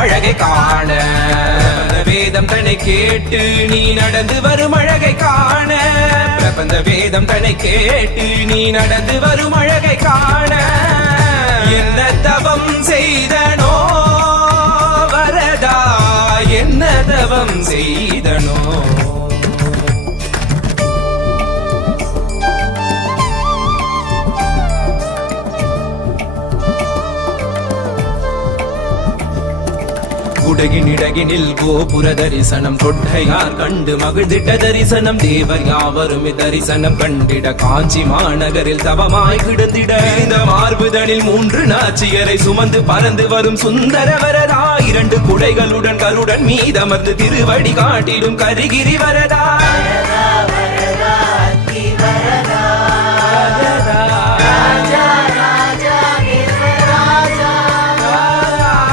அழகை காண வேதம் தன்னை கேட்டு நீ நடந்து வரும் அழகை காண பிரபந்த வேதம் தன்னை கேட்டு நீ நடந்து வரும் அழகை காண என்ன தவம் செய்தனோ வரதா என்ன தவம் செய்தனோ குடகினிடகினில் கோபுர தரிசனம் கொட்டையார் கண்டு மகிழ்ந்திட்ட தரிசனம் தேவர் யாவரும் தரிசனம் கண்டிட காஞ்சி மாநகரில் தவமாய் கிடந்திட இந்த மார்புதனில் 3 நாச்சியரை சுமந்து பறந்து வரும் சுந்தர வரதா 2 குடைகளுடன் கருடன் மீதமர்ந்து திருவடி காட்டிடும் கரிகிரி வரதா.